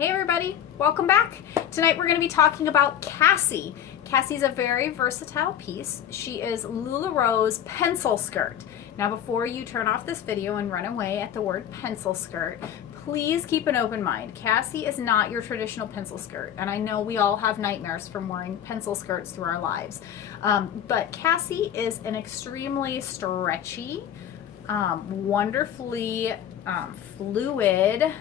Hey everybody, welcome back. Tonight we're going to be talking about Cassie. Cassie's a very versatile piece. She is LuLaRoe's pencil skirt. Now before you turn off this video and run away at the word pencil skirt, please keep an open mind. Cassie is not your traditional pencil skirt, and I know we all have nightmares from wearing pencil skirts through our lives. But Cassie is an extremely stretchy, wonderfully fluid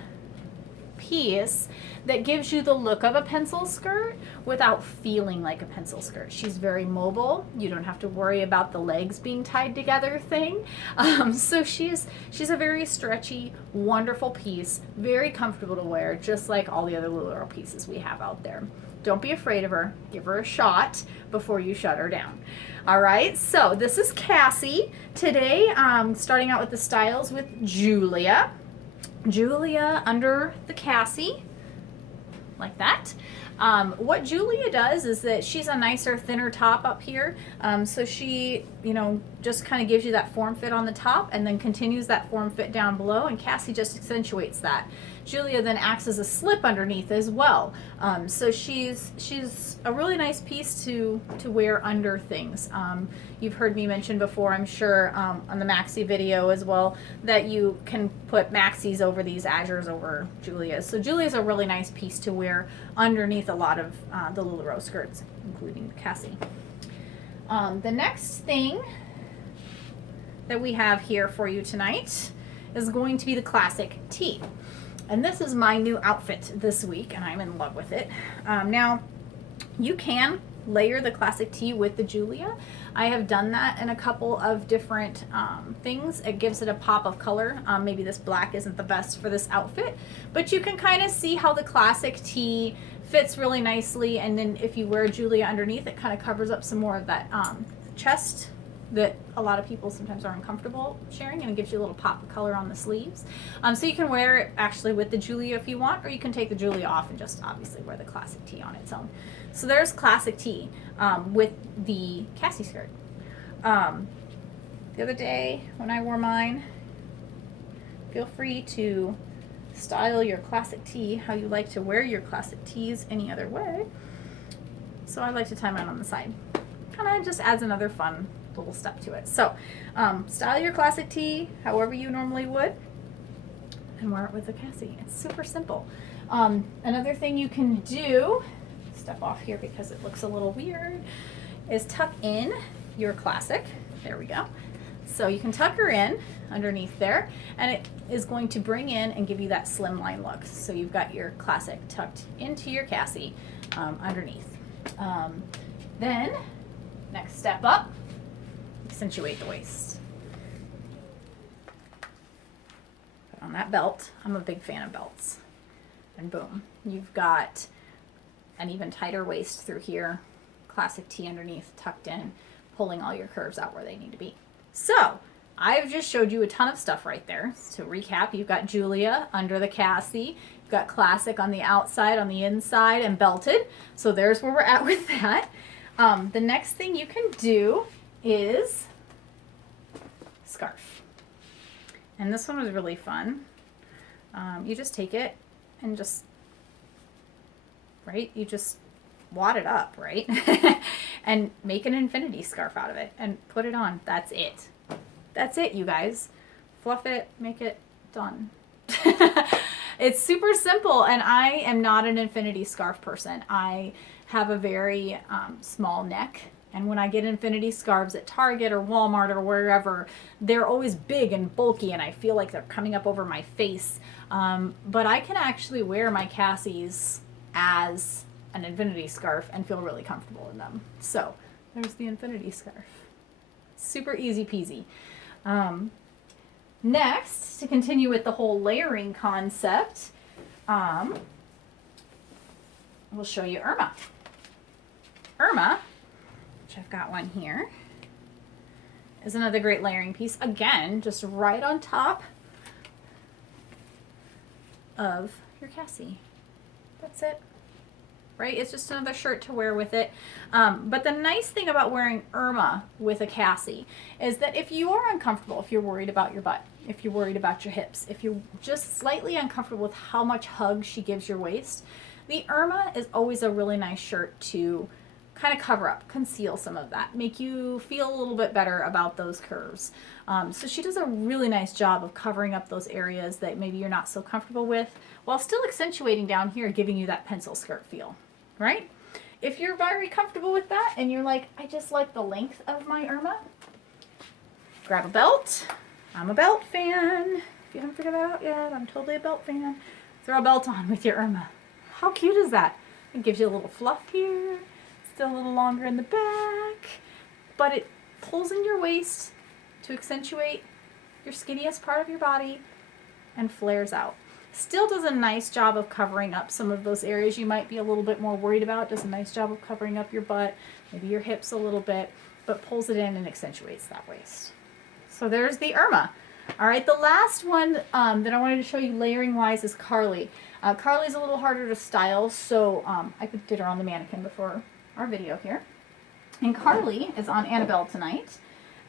piece that gives you the look of a pencil skirt without feeling like a pencil skirt. She's very mobile. You don't have to worry about the legs being tied together thing. So she's a very stretchy, wonderful piece, very comfortable to wear, just like all the other LuLaRoe pieces we have out there. Don't be afraid of her. Give her a shot before you shut her down. All right, so this is Cassie. Today, starting out with the styles with Julia. Julia under the Cassie, like that. What Julia does is that she's a nicer, thinner top up here. So she, just kind of gives you that form fit on the top and then continues that form fit down below, and Cassie just accentuates that. Julia then acts as a slip underneath as well. So she's a really nice piece to wear under things. You've heard me mention before, I'm sure, on the maxi video as well, that you can put maxis over these azures over Julia's. So Julia's a really nice piece to wear underneath a lot of the LuLaRoe skirts, including Cassie. The next thing that we have here for you tonight is going to be the classic tee. And this is my new outfit this week, and I'm in love with it. Now, you can layer the classic tee with the Julia. I have done that in a couple of different things. It gives it a pop of color. Maybe this black isn't the best for this outfit, but you can kind of see how the classic tee fits really nicely, and then if you wear Julia underneath, it kind of covers up some more of that chest that a lot of people sometimes are uncomfortable sharing, and it gives you a little pop of color on the sleeves. So you can wear it actually with the Julia if you want, or you can take the Julia off and just obviously wear the classic tee on its own. So there's classic tee with the Cassie skirt. The other day when I wore mine, feel free to style your classic tee how you like to wear your classic tees any other way. So I like to tie mine on the side. Kind of just adds another fun little step to it. So style your classic tee however you normally would and wear it with a Cassie. It's super simple. Another thing you can do, step off here because it looks a little weird, is tuck in your classic. There we go. So you can tuck her in underneath there, and it is going to bring in and give you that slimline look. So you've got your classic tucked into your Cassie underneath. Then next step up, accentuate the waist. Put on that belt. I'm a big fan of belts. And boom, you've got an even tighter waist through here, classic tee underneath, tucked in, pulling all your curves out where they need to be. So I've just showed you a ton of stuff right there. To recap, you've got Julia under the Cassie, you've got classic on the outside, on the inside, and belted. So there's where we're at with that. The next thing you can do is scarf. And this one was really fun. You just take it and just, you just wad it up, right? And make an infinity scarf out of it and put it on. That's it. That's it, you guys. Fluff it, make it, done. It's super simple, and I am not an infinity scarf person. I have a very small neck, and when I get infinity scarves at Target or Walmart or wherever, they're always big and bulky, and I feel like they're coming up over my face. But I can actually wear my Cassies as an infinity scarf and feel really comfortable in them. So there's the infinity scarf. Super easy peasy. Next, to continue with the whole layering concept, we'll show you Irma. Irma, which I've got one here, is another great layering piece. Again, just right on top of your Cassie. That's it. Right? It's just another shirt to wear with it. But the nice thing about wearing Irma with a Cassie is that if you are uncomfortable, if you're worried about your butt, if you're worried about your hips. If you're just slightly uncomfortable with how much hug she gives your waist, the Irma is always a really nice shirt to kind of cover up, conceal some of that, make you feel a little bit better about those curves. So she does a really nice job of covering up those areas that maybe you're not so comfortable with, while still accentuating down here, giving you that pencil skirt feel, right? If you're very comfortable with that and you're like, I just like the length of my Irma, grab a belt. I'm a belt fan. If you haven't figured that out yet, I'm totally a belt fan. Throw a belt on with your Irma. How cute is that? It gives you a little fluff here, still a little longer in the back, but it pulls in your waist to accentuate your skinniest part of your body and flares out. Still does a nice job of covering up some of those areas you might be a little bit more worried about. Does a nice job of covering up your butt, maybe your hips a little bit, but pulls it in and accentuates that waist. So there's the Irma. All right, the last one that I wanted to show you layering wise is Carly. Carly's a little harder to style, so I did her on the mannequin before our video here. And Carly is on Annabelle tonight.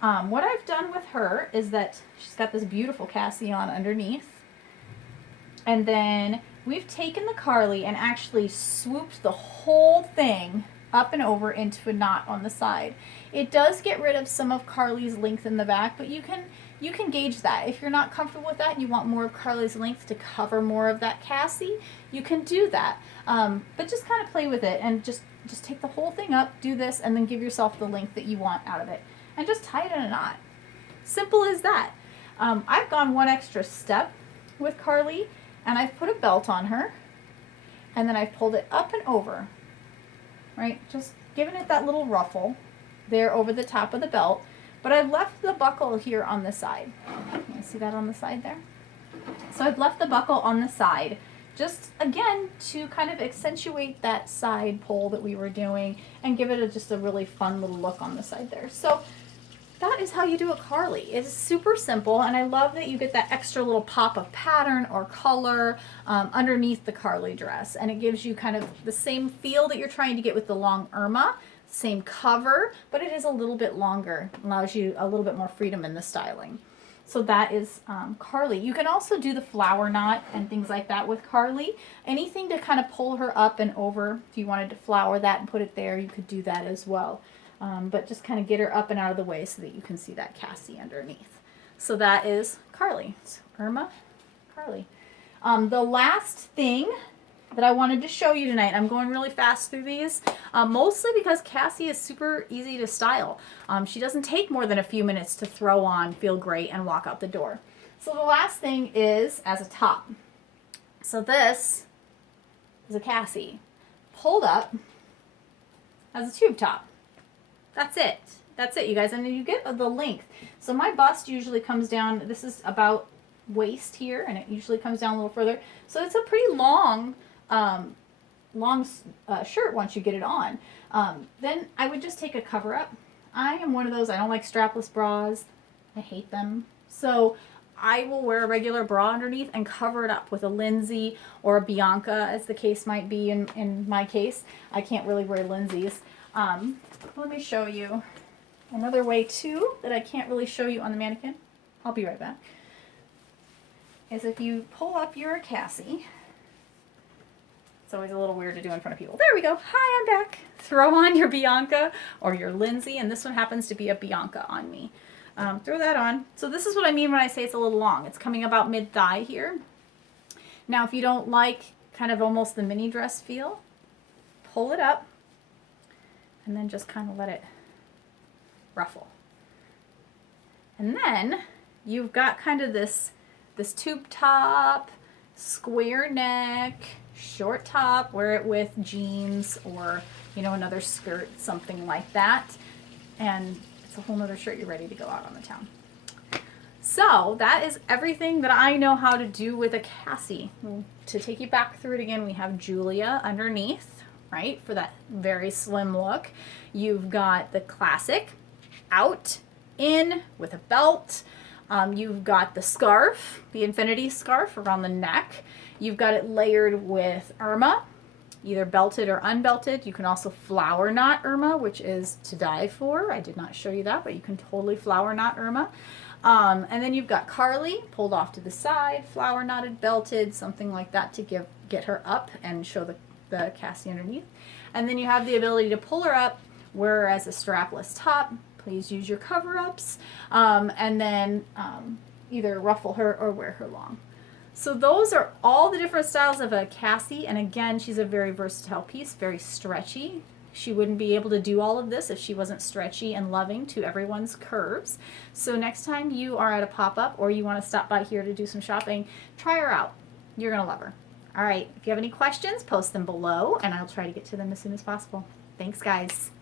What I've done with her is that she's got this beautiful Cassie on underneath. And then we've taken the Carly and actually swooped the whole thing up and over into a knot on the side. It does get rid of some of Carly's length in the back, but you can gauge that. If you're not comfortable with that and you want more of Carly's length to cover more of that Cassie, you can do that. But just kind of play with it and just take the whole thing up, do this, and then give yourself the length that you want out of it. And just tie it in a knot. Simple as that. I've gone one extra step with Carly, and I've put a belt on her, and then I've pulled it up and over, right? Just giving it that little ruffle there over the top of the belt, but I've left the buckle here on the side. You see that on the side there? So I've left the buckle on the side, just again to kind of accentuate that side pull that we were doing and give it just a really fun little look on the side there. So that is how you do a Carly. It's super simple, and I love that you get that extra little pop of pattern or color underneath the Carly dress, and it gives you kind of the same feel that you're trying to get with the long Irma, same cover, but it is a little bit longer, allows you a little bit more freedom in the styling. So that is Carly. You can also do the flower knot and things like that with Carly. Anything to kind of pull her up and over. If you wanted to flower that and put it there, you could do that as well. But just kind of get her up and out of the way so that you can see that Cassie underneath. So that is Carly. So Irma, Carly. The last thing that I wanted to show you tonight, I'm going really fast through these, mostly because Cassie is super easy to style. She doesn't take more than a few minutes to throw on, feel great, and walk out the door. So the last thing is as a top. So this is a Cassie pulled up as a tube top. That's it. That's it, you guys. And then you get the length. So my bust usually comes down, this is about waist here, and it usually comes down a little further. So it's a pretty long shirt once you get it on. Then I would just take a cover up. I am one of those, I don't like strapless bras. I hate them. So I will wear a regular bra underneath and cover it up with a Lindsay or a Bianca, as the case might be in my case. I can't really wear Lindsay's. Let me show you another way too that I can't really show you on the mannequin. I'll be right back. Is if you pull up your Cassie. It's always a little weird to do in front of people. There we go. Hi, I'm back. Throw on your Bianca or your Lindsay, and this one happens to be a Bianca on me. Throw that on. So this is what I mean when I say it's a little long. It's coming about mid-thigh here. Now, if you don't like kind of almost the mini dress feel, pull it up and then just kind of let it ruffle. And then you've got kind of this tube top, square neck, short top, wear it with jeans or, you know, another skirt, something like that. And it's a whole nother shirt. You're ready to go out on the town. So that is everything that I know how to do with a Cassie. To take you back through it again, we have Julia underneath, right, for that very slim look. You've got the classic out, in, with a belt. You've got the scarf, the infinity scarf around the neck. You've got it layered with Irma, either belted or unbelted. You can also flower knot Irma, which is to die for. I did not show you that, but you can totally flower knot Irma. And then you've got Carly pulled off to the side, flower knotted, belted, something like that to get her up and show the Cassie underneath. And then you have the ability to pull her up, wear her as a strapless top. Please use your cover-ups. And then either ruffle her or wear her long. So those are all the different styles of a Cassie. And again, she's a very versatile piece, very stretchy. She wouldn't be able to do all of this if she wasn't stretchy and loving to everyone's curves. So next time you are at a pop-up or you want to stop by here to do some shopping, try her out. You're going to love her. All right, if you have any questions, post them below, and I'll try to get to them as soon as possible. Thanks, guys.